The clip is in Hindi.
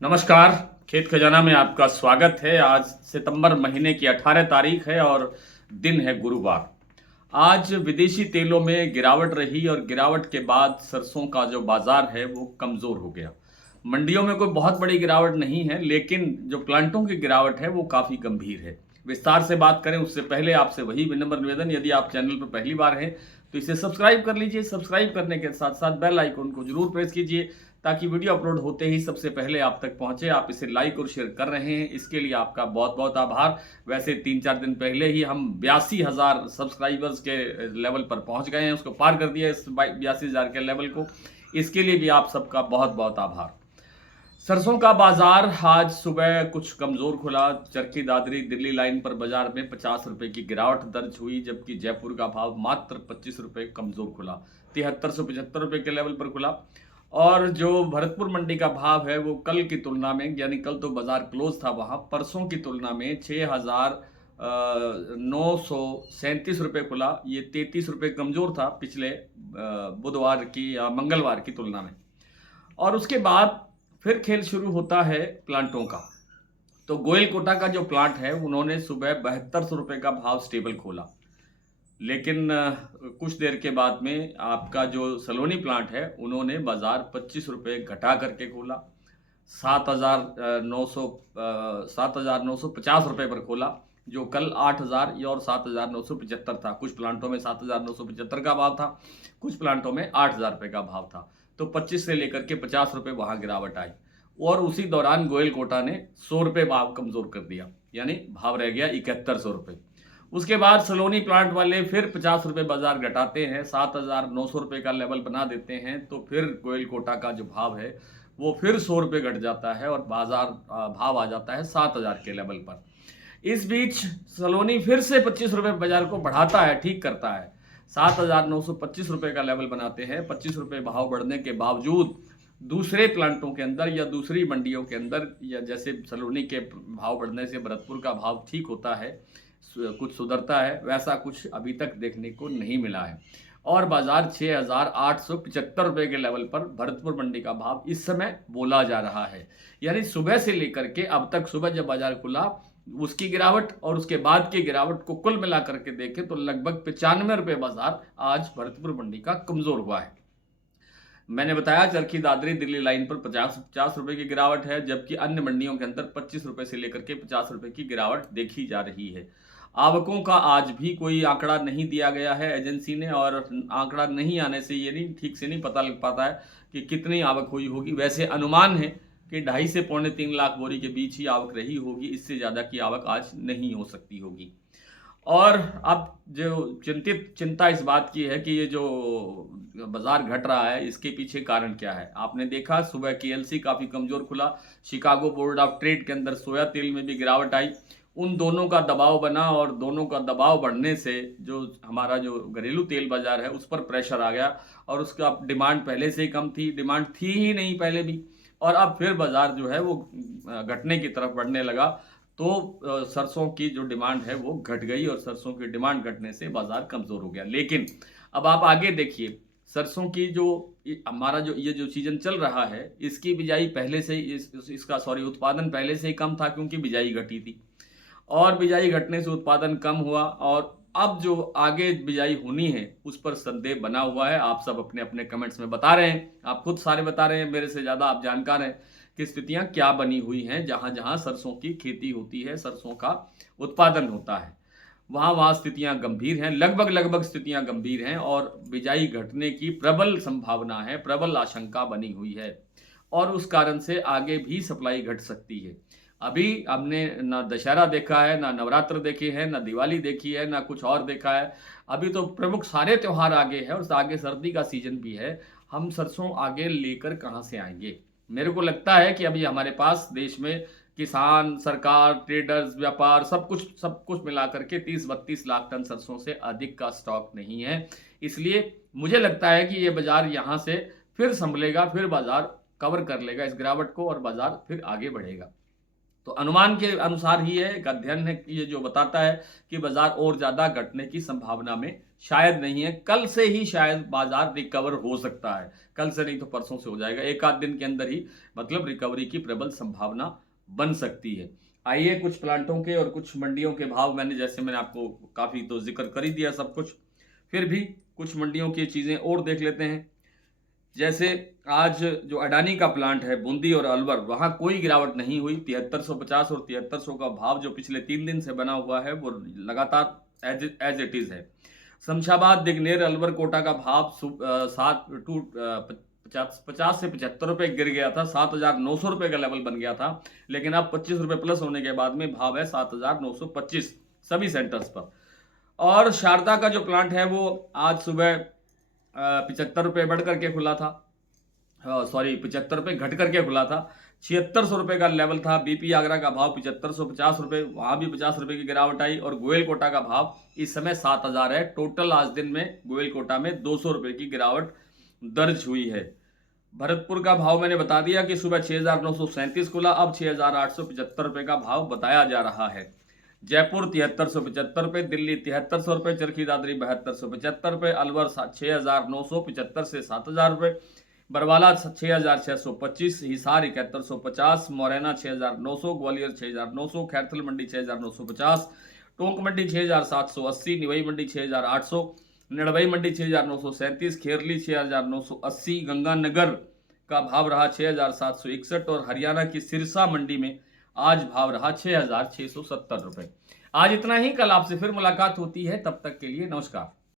नमस्कार। खेत खजाना में आपका स्वागत है। आज सितंबर महीने की 18 तारीख है और दिन है गुरुवार। आज विदेशी तेलों में गिरावट रही और गिरावट के बाद सरसों का जो बाजार है वो कमज़ोर हो गया। मंडियों में कोई बहुत बड़ी गिरावट नहीं है, लेकिन जो प्लांटों की गिरावट है वो काफ़ी गंभीर है। विस्तार से बात करें उससे पहले आपसे वही विनम्र निवेदन, यदि आप चैनल पर पहली बार हैं तो इसे सब्सक्राइब कर लीजिए। सब्सक्राइब करने के साथ साथ बेल आइकन को जरूर प्रेस कीजिए ताकि वीडियो अपलोड होते ही सबसे पहले आप तक पहुंचे। आप इसे लाइक और शेयर कर रहे हैं, इसके लिए आपका बहुत बहुत आभार। वैसे 3-4 दिन पहले ही हम 82,000 सब्सक्राइबर्स के लेवल पर पहुंच गए हैं, उसको पार कर दिया इस 82,000 के लेवल को। इसके लिए भी आप सबका बहुत बहुत आभार। सरसों का बाजार आज सुबह कुछ कमजोर खुला। चरखी दादरी दिल्ली लाइन पर बाजार में 50 रुपए की गिरावट दर्ज हुई, जबकि जयपुर का भाव मात्र 25 रुपए कमजोर खुला, 7375 रुपए के लेवल पर खुला। और जो भरतपुर मंडी का भाव है वो कल की तुलना में, यानी कल तो बाजार क्लोज था वहां, परसों की तुलना में 6,937 रुपये खुला। ये 33 रुपये कमजोर था पिछले बुधवार की या मंगलवार की तुलना में। और उसके बाद फिर खेल शुरू होता है प्लांटों का। तो गोयल कोटा का जो प्लांट है उन्होंने सुबह 7200 रुपये का भाव स्टेबल खोला, लेकिन कुछ देर के बाद में आपका जो सलोनी प्लांट है उन्होंने बाजार 25 रुपये घटा करके खोला। 7,950 रुपये पर खोला, जो कल 8,000 और 7,975 था। कुछ प्लांटों में 7,975 का भाव था, कुछ प्लांटों में 8,000 रुपये का भाव था। तो 25 से लेकर के 50 रुपये वहाँ गिरावट आई और उसी दौरान गोयल कोटा ने 100 रुपये भाव कमज़ोर कर दिया, यानी भाव रह गया 7100 रुपये। उसके बाद सलोनी प्लांट वाले फिर 50 रुपये बाजार घटाते हैं, 7,900 रुपये का लेवल बना देते हैं। तो फिर गोयल कोटा का जो भाव है वो फिर 100 रुपये घट जाता है और बाजार भाव आ जाता है 7,000 के लेवल पर। इस बीच सलोनी फिर से 25 रुपये बाजार को बढ़ाता है, ठीक करता है, 7,925 रुपये का लेवल बनाते हैं। 25 रुपये भाव बढ़ने के बावजूद दूसरे प्लांटों के अंदर या दूसरी मंडियों के अंदर, या जैसे सलोनी के भाव बढ़ने से भरतपुर का भाव ठीक होता है, कुछ सुधरता है, वैसा कुछ अभी तक देखने को नहीं मिला है। और बाजार 6,875 रुपये के लेवल पर भरतपुर मंडी का भाव इस समय बोला जा रहा है। यानी सुबह से लेकर के अब तक, सुबह जब बाजार खुला उसकी गिरावट और उसके बाद की गिरावट को कुल मिला करके देखें तो लगभग 95 रुपये बाजार आज भरतपुर मंडी का कमजोर हुआ है। मैंने बताया चरखी दादरी दिल्ली लाइन पर 50 रुपए की गिरावट है, जबकि अन्य मंडियों के अंदर 25 रुपए से लेकर के 50 रुपए की गिरावट देखी जा रही है। आवकों का आज भी कोई आंकड़ा नहीं दिया गया है एजेंसी ने, और आंकड़ा नहीं आने से ये नहीं ठीक से नहीं पता लग पाता है कि कितनी आवक हुई होगी। वैसे अनुमान है कि 2.5 से 3.25 लाख बोरी के बीच ही आवक रही होगी, इससे ज़्यादा की आवक आज नहीं हो सकती होगी। और अब जो चिंता इस बात की है कि ये जो बाजार घट रहा है इसके पीछे कारण क्या है। आपने देखा सुबह केएलसी काफ़ी कमज़ोर खुला, शिकागो बोर्ड ऑफ ट्रेड के अंदर सोया तेल में भी गिरावट आई। उन दोनों का दबाव बना और दोनों का दबाव बढ़ने से जो हमारा जो घरेलू तेल बाजार है उस पर प्रेशर आ गया और उसका डिमांड पहले से ही कम थी, डिमांड थी ही नहीं पहले भी, और अब फिर बाजार जो है वो घटने की तरफ बढ़ने लगा। तो सरसों की जो डिमांड है वो घट गई और सरसों की डिमांड घटने से बाजार कमज़ोर हो गया। लेकिन अब आप आगे देखिए, सरसों की जो हमारा जो ये जो सीजन चल रहा है इसकी बिजाई पहले से ही इसका उत्पादन पहले से ही कम था, क्योंकि बिजाई घटी थी और बिजाई घटने से उत्पादन कम हुआ। और अब जो आगे बिजाई होनी है उस पर संदेह बना हुआ है। आप सब अपने अपने कमेंट्स में बता रहे हैं, आप खुद सारे बता रहे हैं, मेरे से ज़्यादा आप जानकार हैं कि स्थितियां क्या बनी हुई हैं। जहां जहां सरसों की खेती होती है, सरसों का उत्पादन होता है, वहां वहां स्थितियां गंभीर हैं, लगभग स्थितियां गंभीर हैं और बिजाई घटने की प्रबल संभावना है, प्रबल आशंका बनी हुई है और उस कारण से आगे भी सप्लाई घट सकती है। अभी हमने ना दशहरा देखा है, ना नवरात्र देखे हैं, ना दिवाली देखी है, ना कुछ और देखा है। अभी तो प्रमुख सारे त्यौहार आगे हैं और आगे सर्दी का सीजन भी है। हम सरसों आगे लेकर कहाँ से आएंगे। मेरे को लगता है कि अभी हमारे पास देश में किसान, सरकार, ट्रेडर्स, व्यापार, सब कुछ मिलाकर के 30-32 लाख टन सरसों से अधिक का स्टॉक नहीं है। इसलिए मुझे लगता है कि ये बाजार यहाँ से फिर संभलेगा, फिर बाजार कवर कर लेगा इस गिरावट को और बाजार फिर आगे बढ़ेगा। तो अनुमान के अनुसार ही है, एक अध्ययन है ये जो बताता है कि बाजार और ज्यादा घटने की संभावना में शायद नहीं है। कल से ही शायद बाजार रिकवर हो सकता है, कल से नहीं तो परसों से हो जाएगा, एक आध दिन के अंदर ही मतलब रिकवरी की प्रबल संभावना बन सकती है। आइए कुछ प्लांटों के और कुछ मंडियों के भाव, मैंने आपको काफी तो जिक्र कर ही दिया सब कुछ, फिर भी कुछ मंडियों की चीजें और देख लेते हैं। जैसे आज जो अडानी का प्लांट है बूंदी और अलवर, वहां कोई गिरावट नहीं हुई। 7350 और 7300 का भाव जो पिछले 3 दिन से बना हुआ है वो लगातार एज इट इज है। शमशाबाद, दिग्नेर, अलवर, कोटा का भाव 50 से 75 रुपए गिर गया था, 7900 रुपए का लेवल बन गया था, लेकिन अब 25 रुपए प्लस होने के बाद में भाव है 7925 सभी सेंटर्स पर। और शारदा का जो प्लांट है वो आज सुबह 75 रुपये बढ़ करके खुला था, सॉरी 75 रुपये घट करके खुला था, 7600 रुपये का लेवल था। बीपी आगरा का भाव 7550 रुपये, वहां भी 50 रुपये की गिरावट आई। और गोयल कोटा का भाव इस समय 7000 है। टोटल आज दिन में गोयल कोटा में 200 रुपये की गिरावट दर्ज हुई है। भरतपुर का भाव मैंने बता दिया कि सुबह 6937 खुला, अब 6875 रुपये का भाव बताया जा रहा है। जयपुर 7375 रुपये, दिल्ली 7300 रुपये, चरखी दादरी 7275 रुपये, अलवर 6975 से 7000 रुपये, बरवाला 6625, हिसार 7150, मोरैना 6900, ग्वालियर 6900, खैरथल मंडी 6950, टोंक मंडी 6780, निवई मंडी 6800, नड़बई मंडी 6937, खेरली 6980, गंगानगर का भाव रहा 6761 और हरियाणा की सिरसा मंडी में आज भाव रहा 6670 रुपये। आज इतना ही, कल आपसे फिर मुलाकात होती है, तब तक के लिए नमस्कार।